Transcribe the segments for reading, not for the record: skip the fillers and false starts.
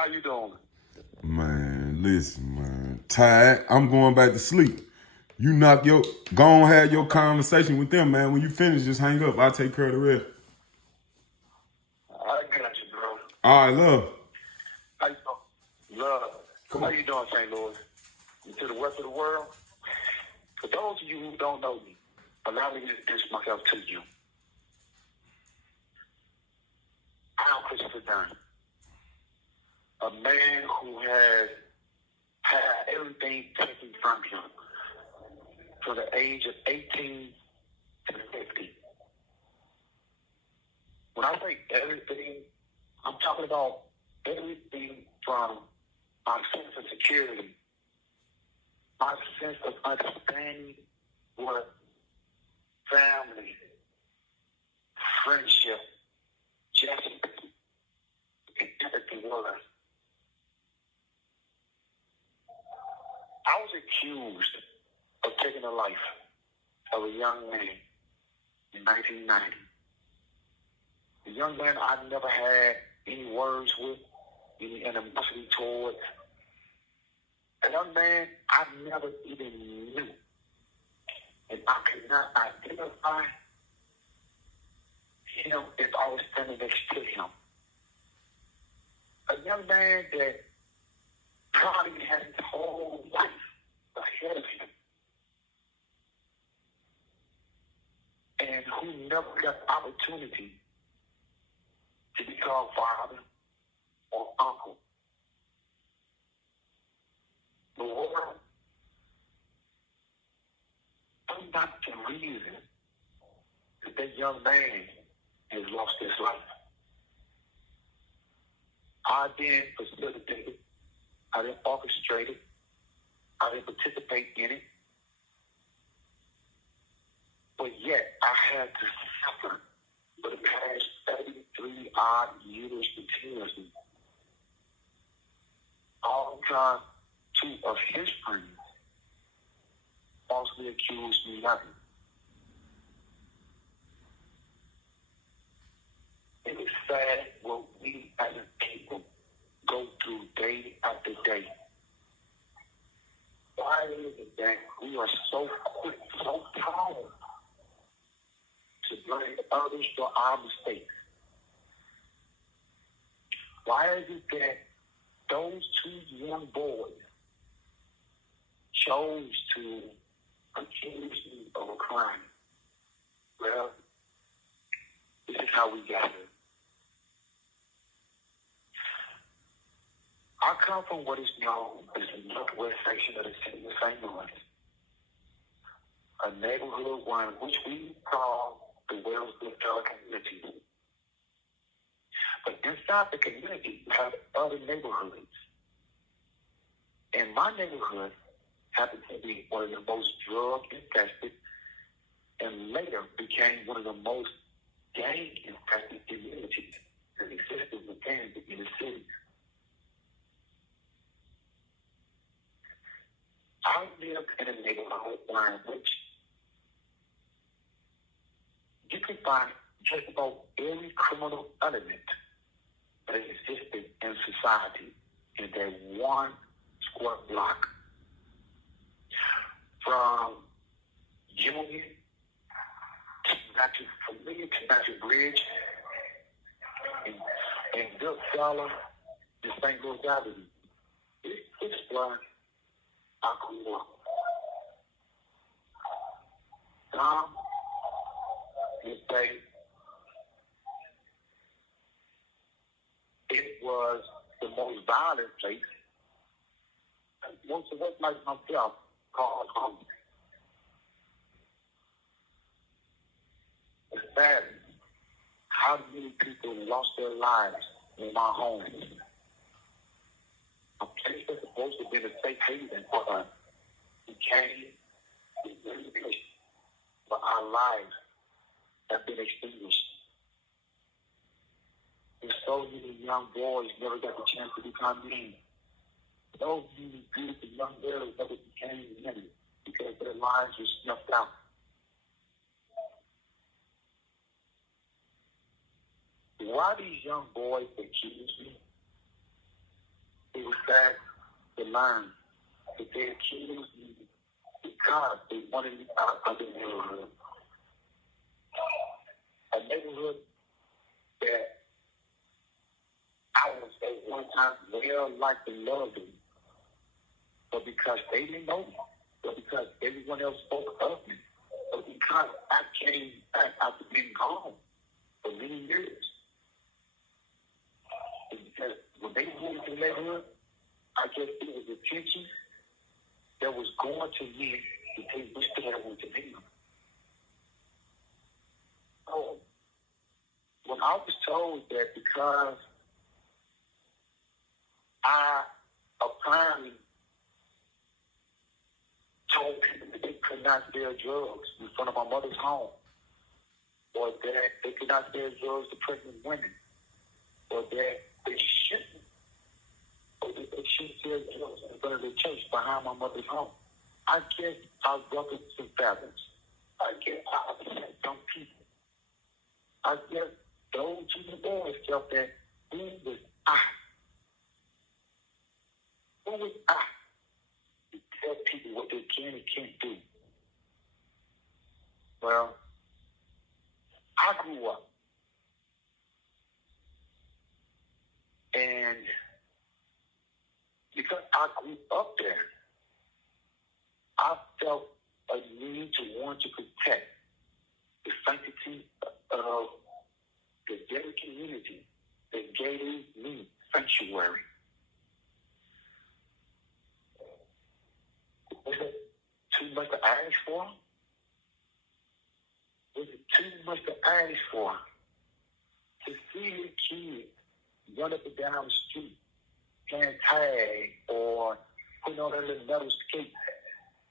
how you doing? Man, listen, man. Tired. I'm going back to sleep. You go on, have your conversation with them, man. When you finish, just hang up. I'll take care of the rest. I got you, bro. All right, love. How you doing? Love. How you doing, St. Louis? And to the rest of the world? For those of you who don't know me, allow me to introduce myself to you. I'm Christopher Dunn, a man who has had everything taken from him from the age of 18 to 50. When I say everything, I'm talking about everything from my sense of security, my sense of understanding what family, friendship, justice, and empathy was. I was accused of taking the life of a young man in 1990. A young man I never had any words with, any animosity towards. A young man I never even knew. And I could not identify him if I was standing next to him. A young man that probably had his whole life ahead of him. And who never got the opportunity to be called father or uncle. The world, I'm not the reason that young man has lost his life. I didn't facilitate it. I didn't orchestrate it. I didn't participate in it. But yet, I had to suffer for the past 33 odd years continuously. All because two of his friends falsely accused me of it. It is sad what we as a people go through day after day. Why is it that we are so quick, so powerful to blame others for our mistakes? Why is it that those two young boys chose to accuse me of a crime? Well, this is how we got here. I come from what is known as the northwest section of the city of St. Louis, a neighborhood one which we call the Wellsville community. But inside the community, we have other neighborhoods. And my neighborhood happened to be one of the most drug-infested and later became one of the most gang-infested communities that existed within the inner city. I live in a neighborhood in which you can find just about every criminal element that existed in society in that one square block. From Union to Matthew Bridge and Bill Dollar to St. Louis Avenue. It's where I grew up. Tom would say it was the most violent place. Most of us like myself called home. It's sad how many people lost their lives in my home. A place that's supposed to be a safe haven for us became a place where our lives have been extinguished. And so many young boys never got the chance to become men. Those many beautiful young girls never became men because their lives were snuffed out. Why these young boys accuse me? sad to learn that they accused me because they wanted me out of the neighborhood. A neighborhood that I was at one time well liked and loved them. But because they didn't know me, but because everyone else spoke of me, but because I came back after being gone for many years. Because when they moved to the neighborhood, I guess it was attention that was going to me that they wished that I went to me. So, when I was told that because I apparently told people that they could not sell drugs in front of my mother's home, or that they could not sell drugs to pregnant women, or that they shouldn't, or that they shouldn't sell drugs in front of the church behind my mother's home. I guess I ruffled some feathers. I guess I upset some people. I guess those two boys felt that who was I? Who was I to tell people what they can and can't do? Well, I grew up, and because I grew up there, I felt a need to want to protect the sanctity of the very community that gave me sanctuary. Was it too much to ask for? Was it too much to ask for? To see a kid run up and down the street, playing tag, or putting on a little metal skate,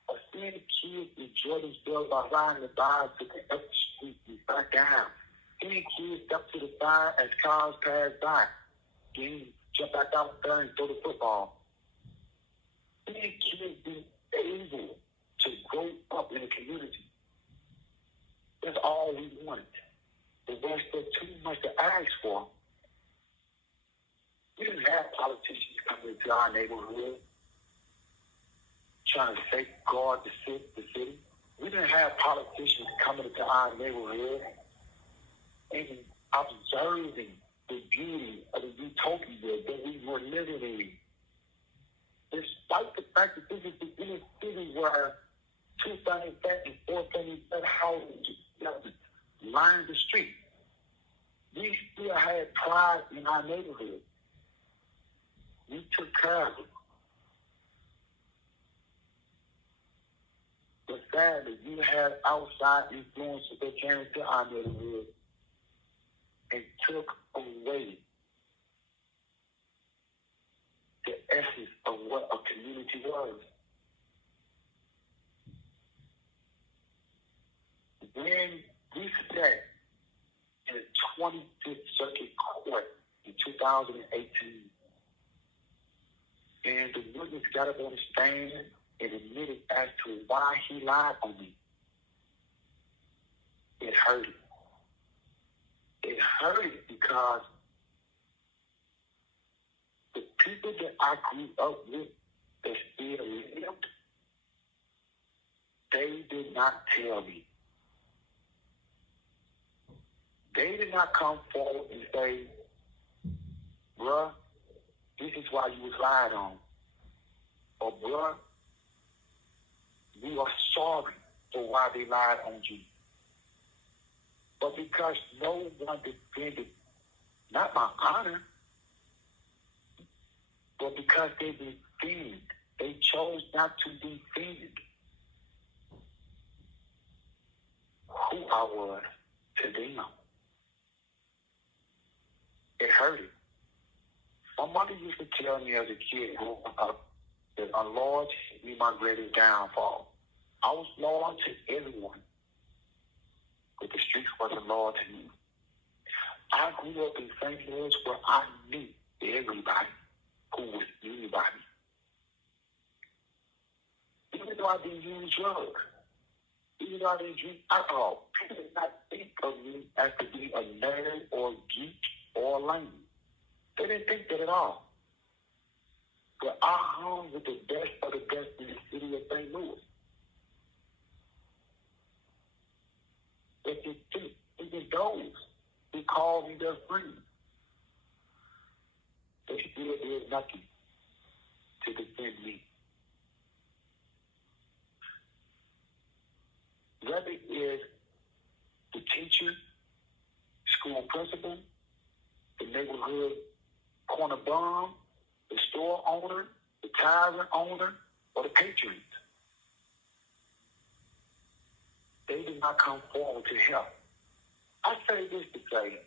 or seeing the kids enjoy themselves by riding the bicycle up the street and back down. Seeing kids step to the side as cars pass by, then jump back out there and throw the football. Seeing kids be able to grow up in the community. That's all we wanted. The rest was too much to ask for. We didn't have politicians coming into our neighborhood trying to safeguard the city. We didn't have politicians coming into our neighborhood and observing the beauty of the utopia that we were living in. Despite the fact that this is the inner city where 2-family flat and 4-family flat houses lined the street, we still had pride in our neighborhood. We took care of it. But sadly, you have outside influences that came into our neighborhood and took away the essence of what a community was. When we sat in the 25th Circuit Court in 2018, and the witness got up on the stand and admitted as to why he lied on me, it hurt him. It hurt him because the people that I grew up with that still lived, they did not tell me. They did not come forward and say, bruh, this is why you was lied on. Or bruh, we are sorry for why they lied on you. But because no one defended, not my honor, but because they defended, they chose not to defend who I was to them. It hurted. My mother used to tell me as a kid growing up that a Lord should be my greatest downfall. I was loyal to everyone, but the streets wasn't loyal to me. I grew up in St. Louis where I knew everybody who was anybody. Even though I didn't use drugs, even though I didn't drink alcohol, people did not think of me as to be a nerd or a geek or a lame. They didn't think that at all. But I hung with the best of the best in the city of St. Louis. Even those who called me their friend, they still did nothing to defend me. Whether it is the teacher, school principal, the neighborhood corner bum, the store owner, the tavern owner, or the patrons, they did not come forward to help. I say this to say,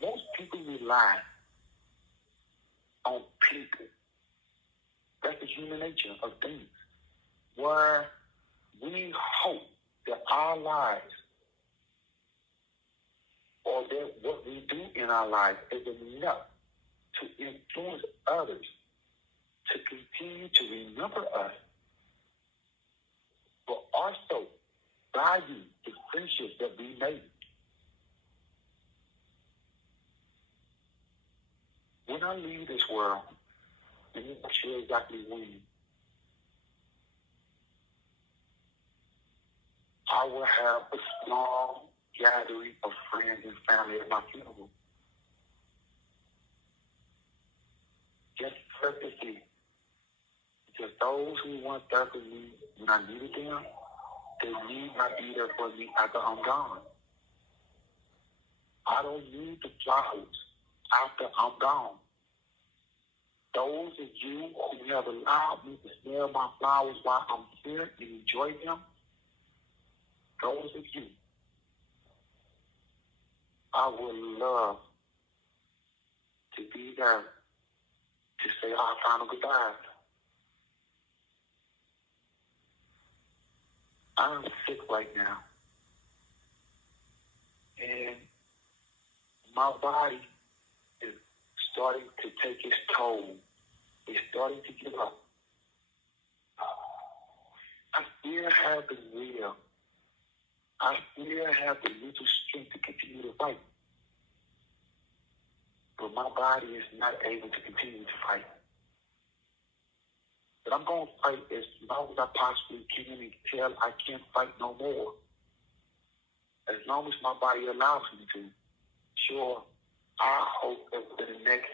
most people rely on people. That's the human nature of things, where we hope that our lives or that what we do in our lives is enough to influence others to continue to remember us, but also value the friendships that we made. When I leave this world, and I'm not sure exactly when, I will have a small gathering of friends and family at my funeral. Just courtesy. Because those who once there for me when I needed them, they need not be there for me after I'm gone. I don't need the flowers after I'm gone. Those of you who have allowed me to smell my flowers while I'm here and enjoy them, those of you, I would love to be there to say our final goodbye. I'm sick right now. And my body is starting to take its toll. It's starting to give up. I still have the will. I still have the mental strength to continue to fight. But my body is not able to continue to fight. But I'm going to fight as long as I possibly can until I can't fight no more. As long as my body allows me to. Sure, I hope that within the next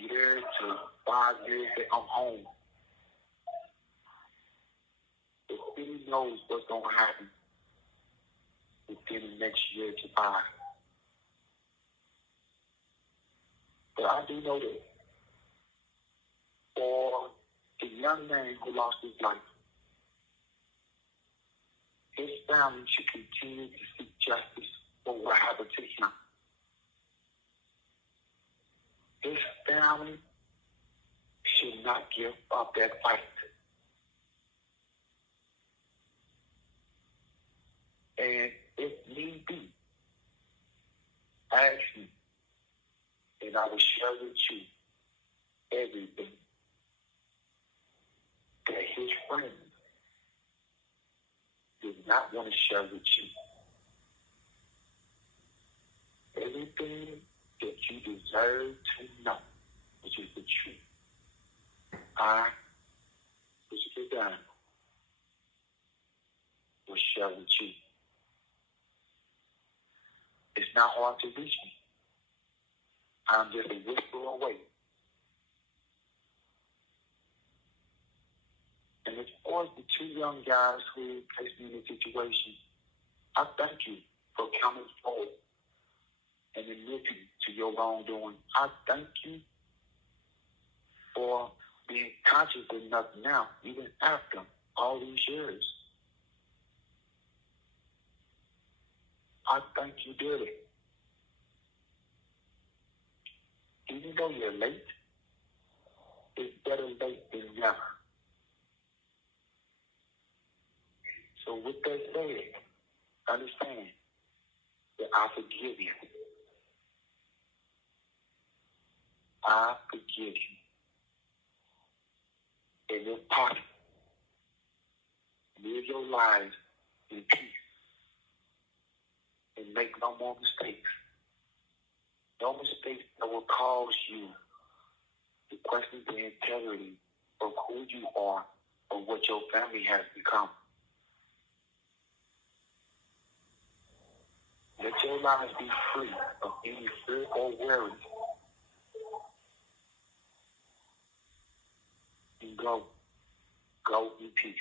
year to 5 years that I'm home. The city knows what's going to happen within the next year to 5. But I do know that for the young man who lost his life, his family should continue to seek justice for what happened to him. His family should not give up that fight. And if need be, ask me, and I will share with you everything that his friends did not want to share with you. Everything that you deserve to know, which is the truth. I, Christopher Dunn, will share with you. It's not hard to reach me. I'm just a whisper away. And as far as the 2 young guys who placed me in the situation, I thank you for coming forward and admitting to your wrongdoing. I thank you for being conscious enough now, even after all these years. I thank you dearly. Even though you're late, it's better late than never. So with that said, understand that I forgive you. I forgive you. And if possible, live your lives in peace and make no more mistakes. No mistakes that will cause you It questions the integrity of who you are or what your family has become. Let your lives be free of any fear or worry. And go in peace.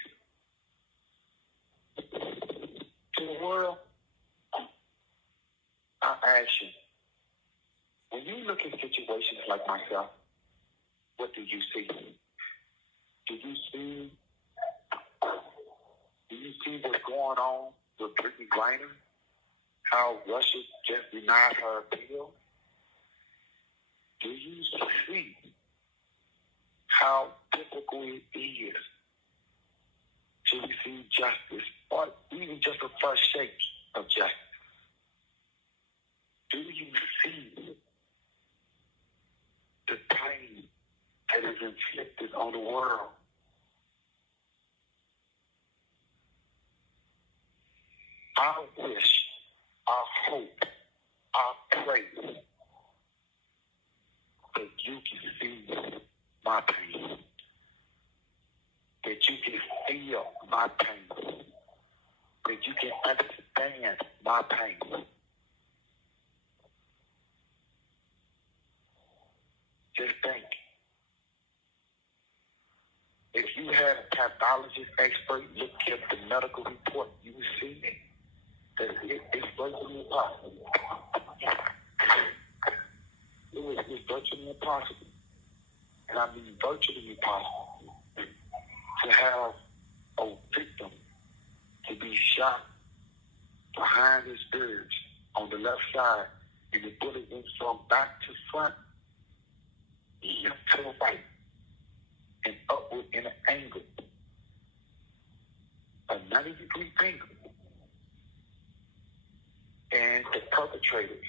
To the world, I ask you, when you look at situations like myself, what do you see? Do you see what's going on with Brittany Griner? How Russia just denied her appeal? Do you see how difficult it is to receive justice, or even just the first shapes of justice? Do you see the pain that is inflicted on the world? I wish, I hope, I pray that you can see my pain, that you can feel my pain, that you can understand my pain. Just think, if you had a pathologist expert look at the medical report, you would see that it's virtually impossible. It's virtually impossible. And I mean virtually impossible to have a victim to be shot behind his ears on the left side, and the bullet went from back to front, left to the right, and upward in an angle, a 90-degree angle. And the perpetrators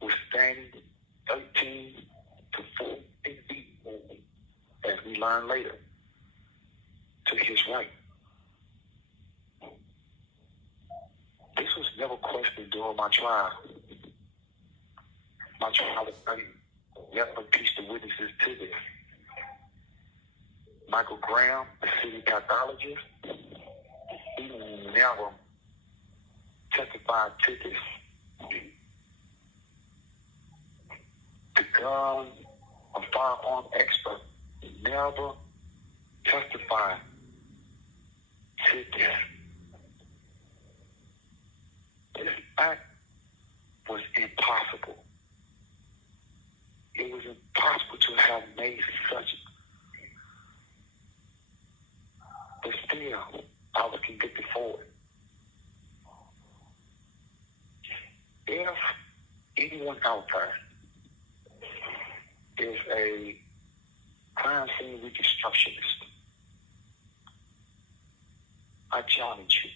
were standing 13 to 14 feet, as we learned later, to his right. This was never questioned during my trial. My trial attorney never impeached the witnesses to this. Michael Graham, the city pathologist, he never testified to this. The gun and firearm expert never testified to this. This act was impossible. It was impossible to have made such. But still, I was convicted for it. If anyone out there is a crime scene reconstructionist, I challenge you.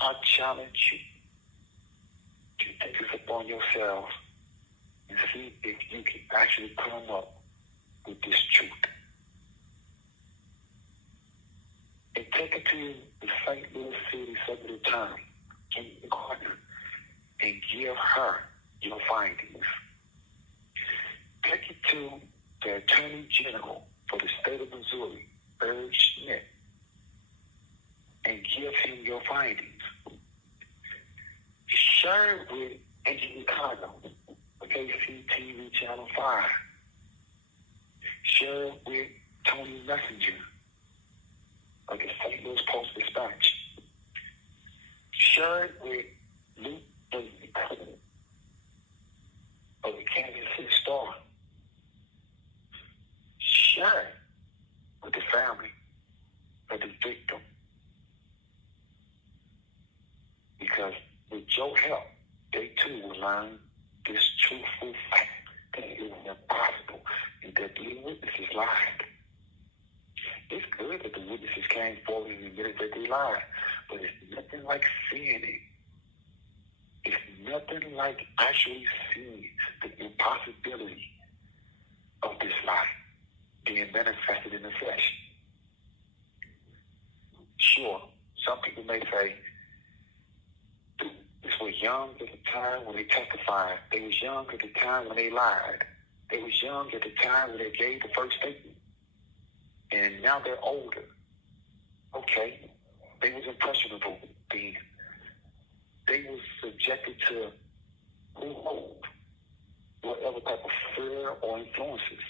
I challenge you to take this upon yourself and see if you can actually come up with this truth. And take it to the St. Louis City Circuit Attorney, Kennedy Gardner, and give her your findings. Take it to the Attorney General for the state of Missouri, Herb Schmidt, and give him your findings. Share it with Angie Chicago, KCTV Channel 5. Share it with Tony Messenger of the St. Louis Post-Dispatch. Share it with Luke of the Kansas City Star. Share it with the family of the victim. Because with your help, they too will learn this truthful fact that it is impossible and that the witnesses lied. It's good that the witnesses came forward and admitted that they lied, but it's nothing like seeing it. It's nothing like actually seeing the impossibility of this lie being manifested in the flesh. Sure, some people may say, this was young at the time when they testified. They was young at the time when they lied. They was young at the time when they gave the first statement, and now they're older. Okay, they was impressionable then. They was subjected to who knows whatever type of fear or influences.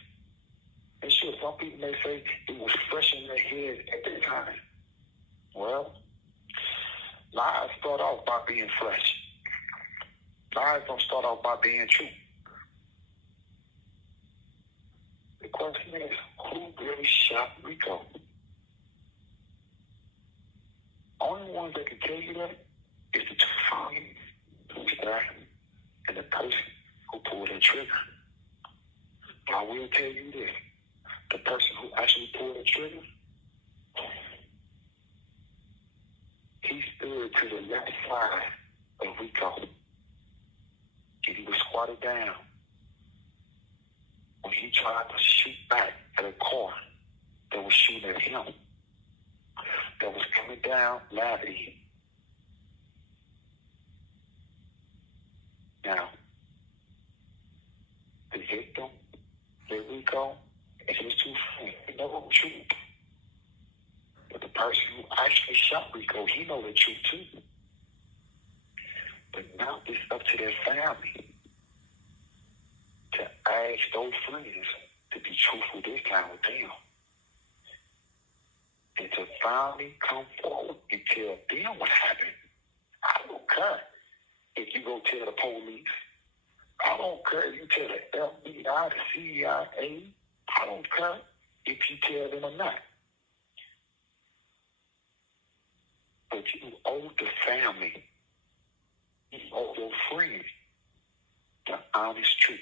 And sure, some people may say it was fresh in their head at the time. Well, lies start off by being fresh. Lies don't start off by being true. The question is, who really shot Rico? Only ones that can tell you that is the two families who's there and the person who pulled the trigger. I will tell you this. The person who actually pulled the trigger, he stood to the left side of Rico. And he was squatted down when he tried to shoot back at a car that was shooting at him, that was coming down laughing at him. Now, the victim, Rico, and his two friends, they know the truth. But the person who actually shot Rico, he knows the truth too. But now it's up to their family to ask those friends to be truthful this time with them. And to finally come forward and tell them what happened. I don't care if you go tell the police. I don't care if you tell the FBI, the CIA. I don't care if you tell them or not. But you owe the family, you owe your friends the honest truth.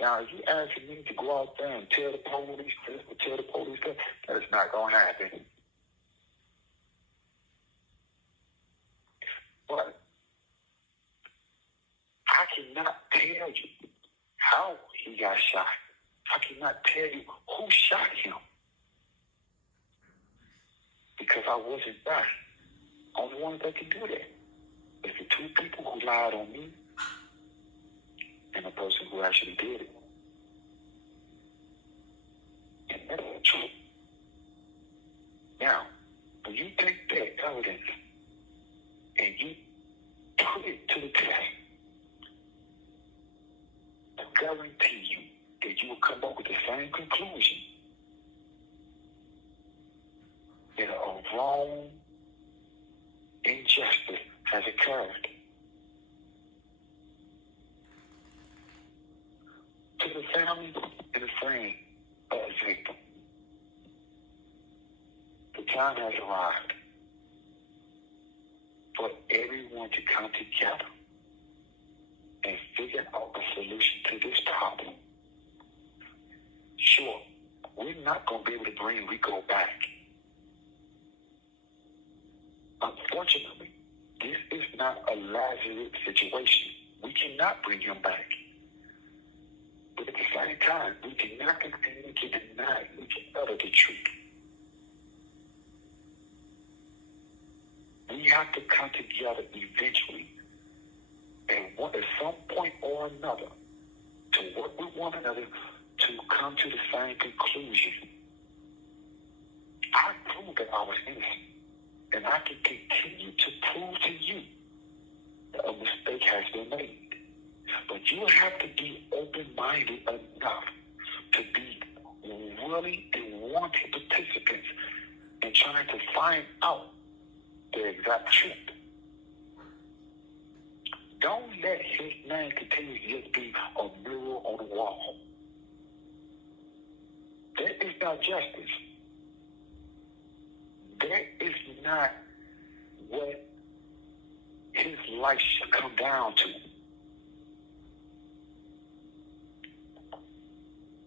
Now, if you asking me to go out there and tell the police this or tell the police that is not going to happen. But I cannot tell you how he got shot. I cannot tell you who shot him. Because I wasn't there. Only one that can do that is the two people who lied on me and the person who actually did it. And that's the truth. Now, when you take that evidence and you put it to the test, I guarantee you that you will come up with the same conclusion that a wrong injustice has occurred. To the family and the friend of the victim, the time has arrived for everyone to come together and figure out a solution to this problem. Sure, we're not going to be able to bring Rico back. Unfortunately, this is not a Lazarus situation. We cannot bring him back. But at the same time, we cannot continue to deny each other the truth. We have to come together eventually and at some point or another to work with one another to come to the same conclusion. I proved that I was innocent. And I can continue to prove to you that a mistake has been made. But you have to be open-minded enough to be willing and wanting participants in trying to find out the exact truth. Don't let his name continue to just be a mural on the wall. That is not justice. That is not what his life should come down to.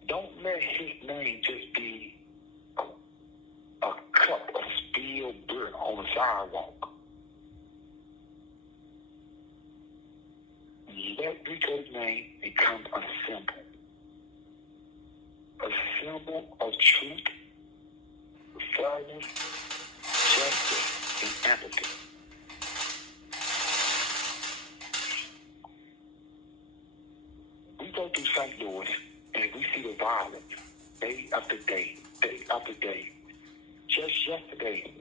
Don't let his name just be a cup of spilled beer on the sidewalk. Let Rico's name become a symbol of truth, fairness, justice, and empathy. go through St. Louis and we see the violence day after day, day after day. Just yesterday,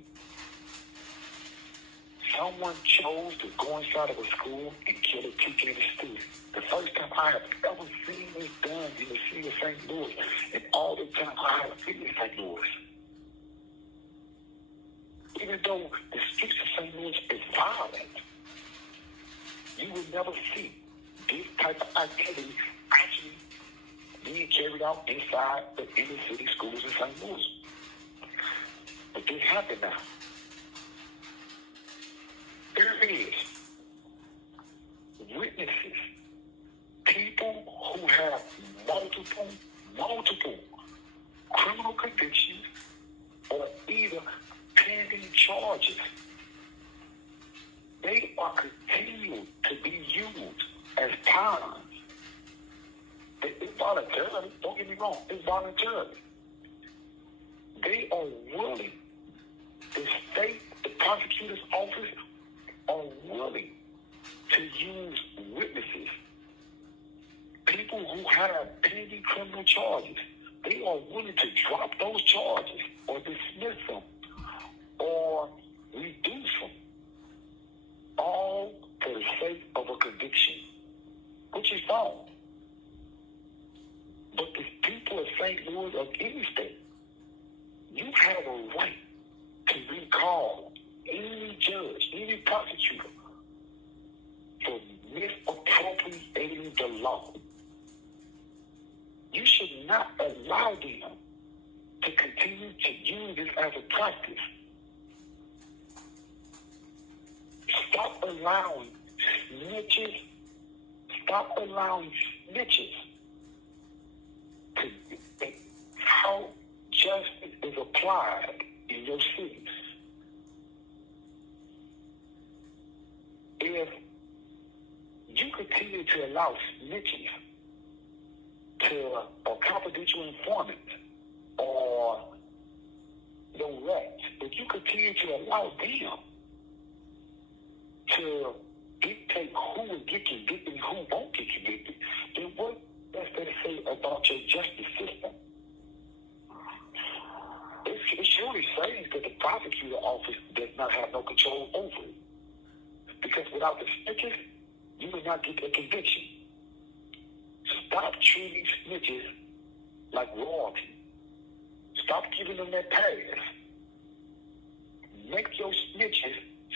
someone chose to go inside of a school and kill a teacher and a student. The first time I have ever seen this done in the city of St. Louis, and all the time I have seen in St. Louis. Even though the streets of St. Louis is violent, you will never see this type of activity actually being carried out inside the inner city schools in St. Louis. But this happened now. There it is. Witnesses, people who have multiple criminal convictions or either pending charges. They are continued to be used as pawns. It's voluntarily, don't get me wrong, it's voluntarily. They are willing, the state, the prosecutor's office are willing to use witnesses, people who have pending criminal charges. They are willing to drop those charges or dismiss them or reduce them, all for the sake of a conviction, which is wrong. But the people of St. Louis, of any state, you have a right to recall any judge, any prosecutor for misappropriating the law. You should not allow them to continue to use this as a practice. Stop allowing snitches to dictate how justice is applied in your cities. If you continue to allow snitches or confidential informants or your reps, if you continue to allow them to dictate who will get convicted and who won't get convicted, then what does that say about your justice system? It surely says that the prosecutor office does not have no control over it. Because without the snitches, you will not get a conviction. Stop treating snitches like royalty. Stop giving them that pass. Make your snitches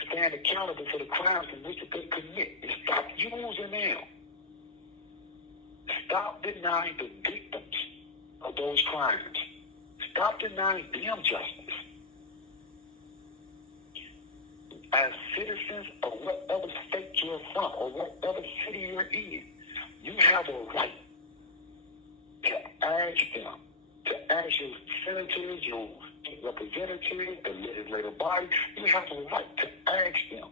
stand accountable for the crimes in which they commit. And stop using them. Stop denying the victims of those crimes. Stop denying them justice. As citizens of whatever state you're from or whatever city you're in, you have a right to ask them, to ask your senators, your representatives, the legislative body, you have a right to ask them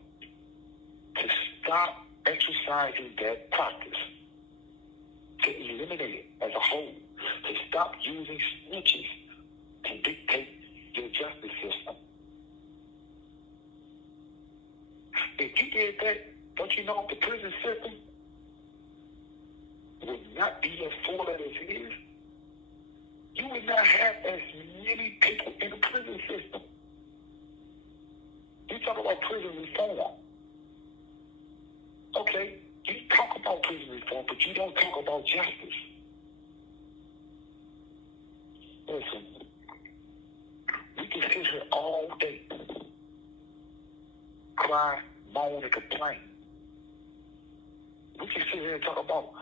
to stop exercising that practice, to eliminate it as a whole, to stop using snitches to dictate your justice system. If you did that, don't you know the prison system would not be as full as it is? You would not have as many people in the prison system. You talk about prison reform. Okay, you talk about prison reform, but you don't talk about justice. Listen, we can sit here all day, cry, moan, and complain. We can sit here and talk about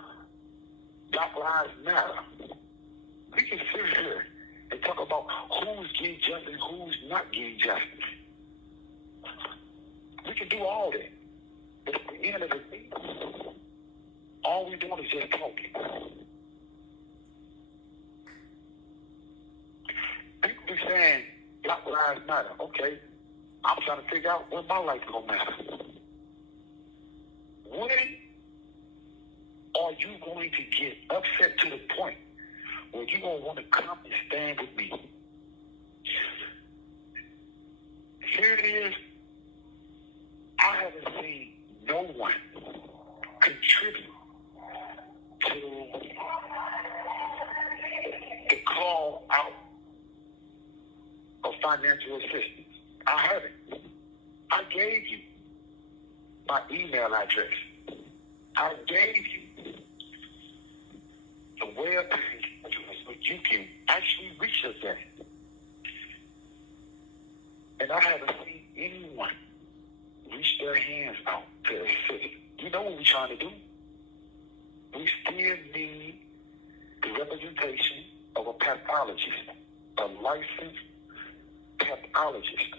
Black Lives Matter. We can sit here and talk about who's getting justice and who's not getting justice. We can do all that. But at the end of the day, all we're doing is just talking. People be saying Black Lives Matter. Okay, I'm trying to figure out when my life is going to matter. When are you going to get upset to the point where you're going to want to come and stand with me? Here it is. I haven't seen no one contribute to financial assistance. I haven't. I gave you my email address. I gave you the web page address so you can actually reach us at. And I haven't seen anyone reach their hands out to assist. You know what we're trying to do? We still need the representation of a pathologist, a licensed pathologist,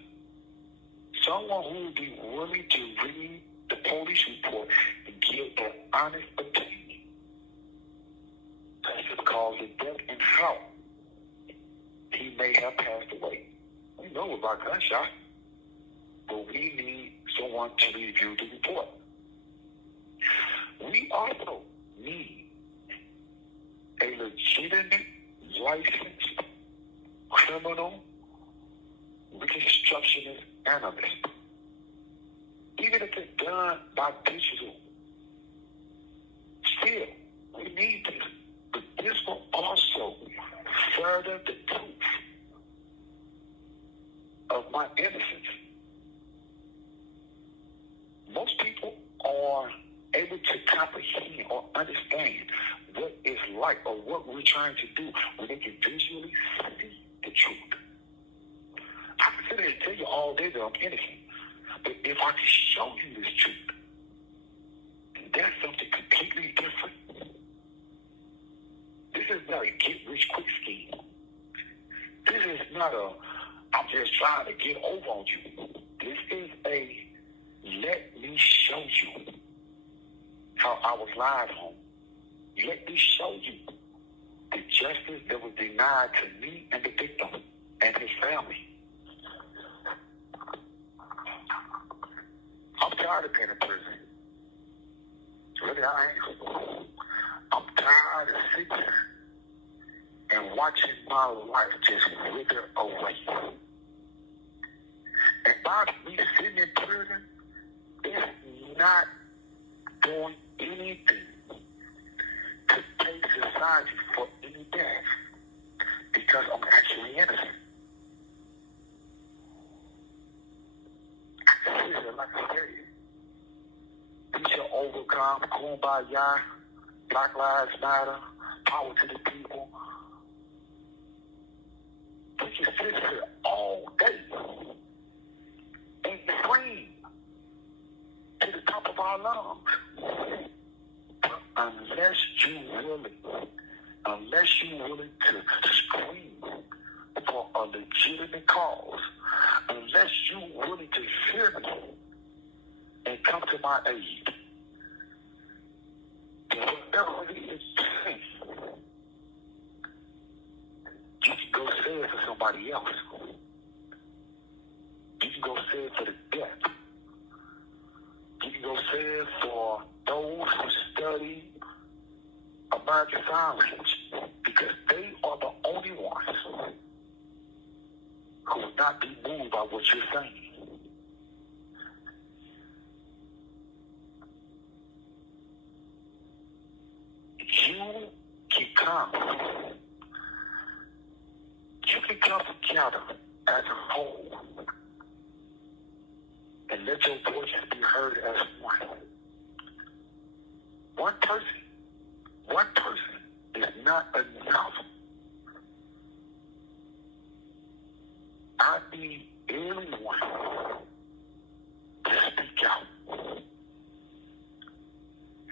someone who would be willing to read the police report and give an honest opinion as to the cause of death and how he may have passed away. We know about gunshot, but we need someone to review the report. We also need a legitimate, licensed criminal reconstructionist analyst. Even if it's done by digital, still, we need this. But this will also further the proof of my innocence. Most people are able to comprehend or understand what it's like or what we're trying to do when they can visually see the truth. I can sit there and tell you all day that I'm innocent, but if I can show you this truth, that's something completely different. This is not a get-rich-quick scheme. This is not a, I'm just trying to get over on you. This is a, let me show you how I was lied on. Let me show you the justice that was denied to me and the victim and his family. I'm tired of being in prison. Really, I am. I'm tired of sitting here and watching my life just wither away. And by me sitting in prison, it's not doing anything to pay society for any death because I'm actually innocent. Like I said, we shall overcome Kumbaya, Black Lives Matter, power to the people. We can sit here all day and scream to the top of our lungs. But unless you're willing to scream for a legitimate cause, unless you're willing to hear me and come to my aid, then whatever it is, you can go say it for somebody else. You can go say it for the deaf. You can go say it for those who study American Sign Language, because they are the only ones who will not be moved by what you're saying. You can come together as a whole and let your voices be heard as one. One person is not enough. I need everyone to speak out.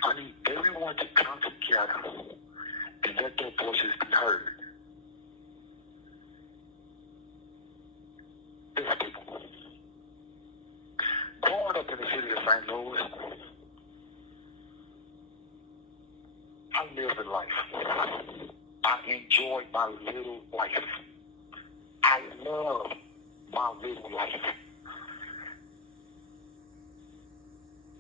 I need everyone to come together and let their voices be heard. Listen, people. Growing up in the city of St. Louis, I lived a life. I enjoyed my little life. I love my little life.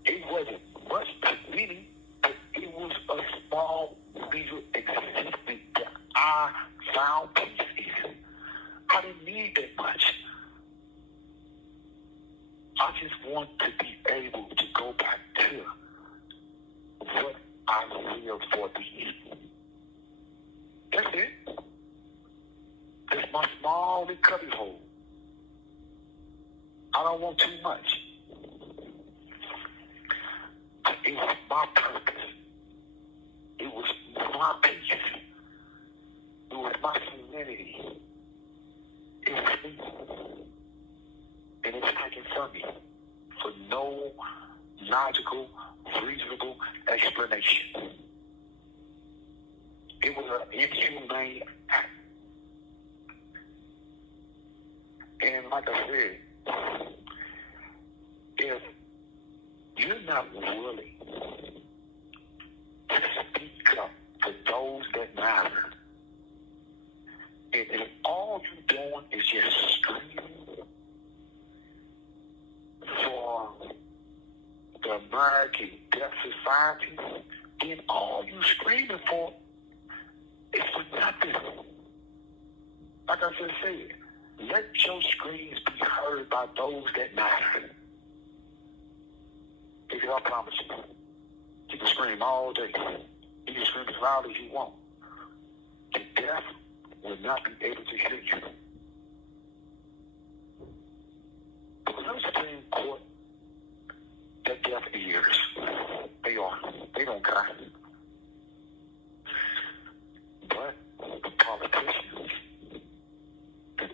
It wasn't much to me, but it was a small legal existence that I found peace in. I didn't need that much. I just want to be able to go back to what I lived for the end. That's it. That's my small recovery hole. I don't want too much. It was my purpose. It was my peace. It was my humanity. It was me. And it's taken from me for no logical, reasonable explanation. It was an inhumane act. And like I said, if you're not willing to speak up for those that matter, and if all you're doing is just screaming for the American Deaf Society, then all you're screaming for is for nothing. Like I just said, let your screams be heard by those that matter. Because I promise you can scream all day. You can scream as loud as you want. The deaf will not be able to hear you. Because the Supreme Court, they're deaf ears. They are. They don't cry. But the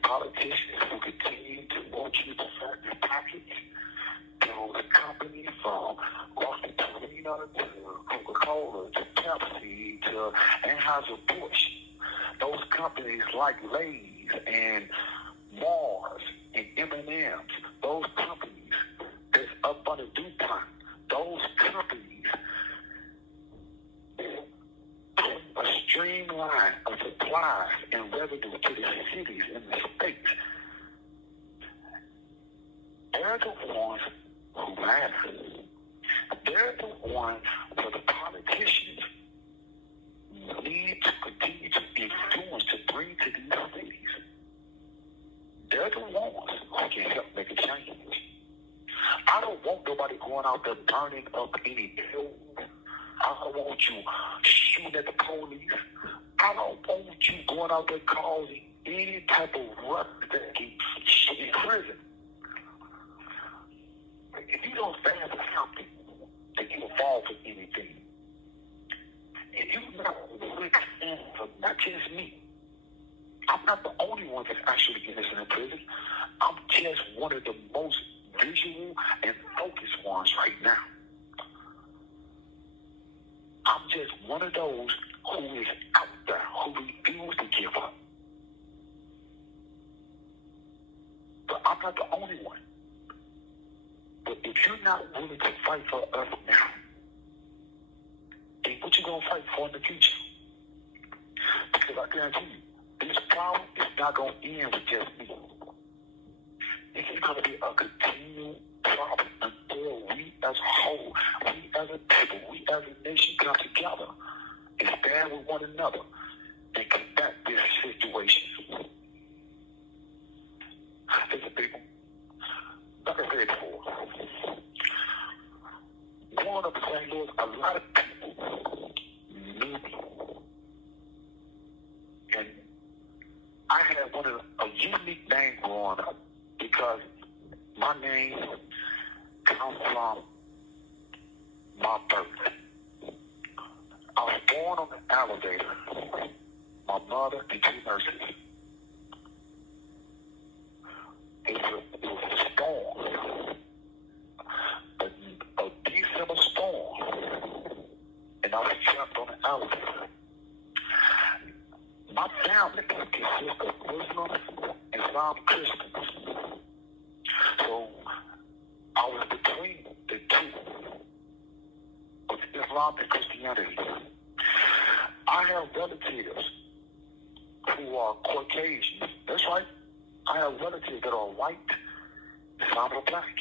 politicians who continue to want you to serve their pockets, those companies from Austin Torino to Coca-Cola to Pepsi to Anheuser-Busch, those companies like Lay's and Mars and M&M's, those companies that's up under DuPont, those companies a streamline of supplies and revenue to the cities and the states. They're the ones who matter. They're the ones where the politicians need to continue to influence to bring to these cities. They're the ones who can help make a change. I don't want nobody going out there burning up any bills. I don't want you shooting at the police. I don't want you going out there causing any type of ruckus that can get in prison. If you don't stand for something, then you will fall for anything. And you're not willing to stand for not just me. I'm not the only one that's actually innocent in prison. I'm just one of the most visual and focused ones right now. I'm just one of those who is out there, who refuse to give up. But I'm not the only one. But if you're not willing to fight for us now, then what you going to fight for in the future? Because I guarantee you, this problem is not going to end with just me. It's going to be a continual problem until we as a whole, we as a people, we as a nation come together and stand with one another and combat this situation. Listen, people, like I said before, growing up in St. Louis, a lot of people knew me. And I had a unique name growing up because my name comes from my birth. I was born on an elevator. My mother and two nurses. It was a storm. A December storm. And I was trapped on an elevator. My family consists of Muslims and some Christians. So I was between the two of Islam and Christianity. I have relatives who are Caucasian. That's right. I have relatives that are white, some are black.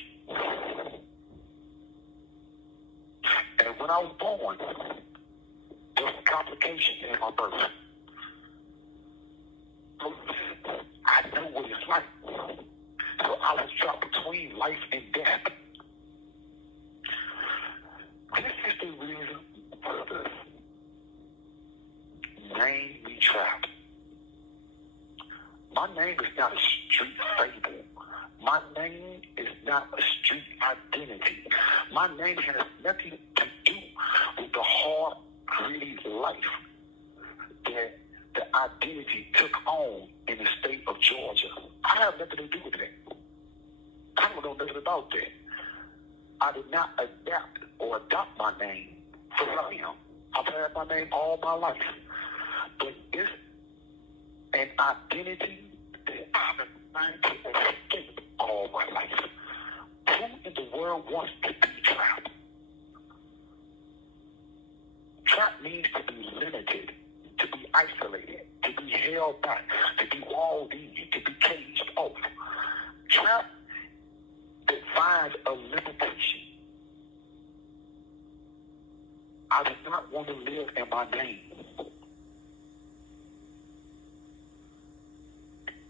And when I was born, there was a complication in my birth. I knew what it's like. So I was trapped between life and death. This is the reason for the name me trapped. My name is not a street fable. My name is not a street identity. My name has nothing to do with the hard, gritty life that the identity took on in the state of Georgia. I have nothing to do with that. I don't know nothing about that. I did not adapt or adopt my name for who I am. I've had my name all my life. But it's an identity that I've been trying to escape all my life. Who in the world wants to be trapped? Trapped means to be limited, to be isolated, to be held back, to be walled in, to be caged off. Trapped defines a limitation. I do not want to live in my name.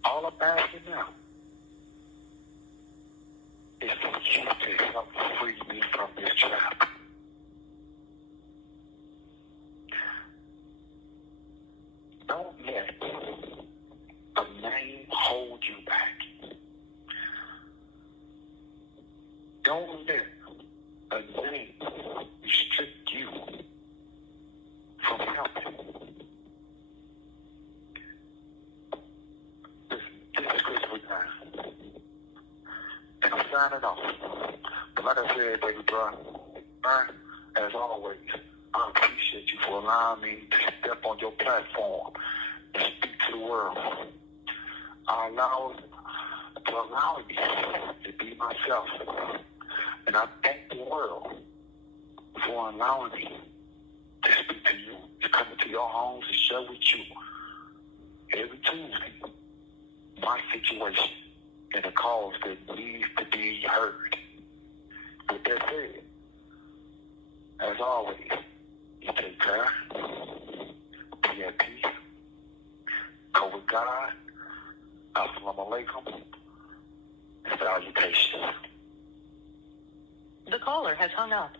All I'm asking now is for you to help free me from this trap. Don't let a name hold you back. Don't let a name restrict you from helping. This is Christopher Dunn. And I'm signing off. But like I said, baby bro, as always, I appreciate you for allowing me to step on your platform and speak to the world. Allowing me to be myself. And I thank the world for allowing me to speak to you, to come into your homes and share with you every Tuesday my situation and the cause that needs to be heard. With that said, as always, you take care, be at peace, go with God, assalamu alaikum, salutations. The caller has hung up.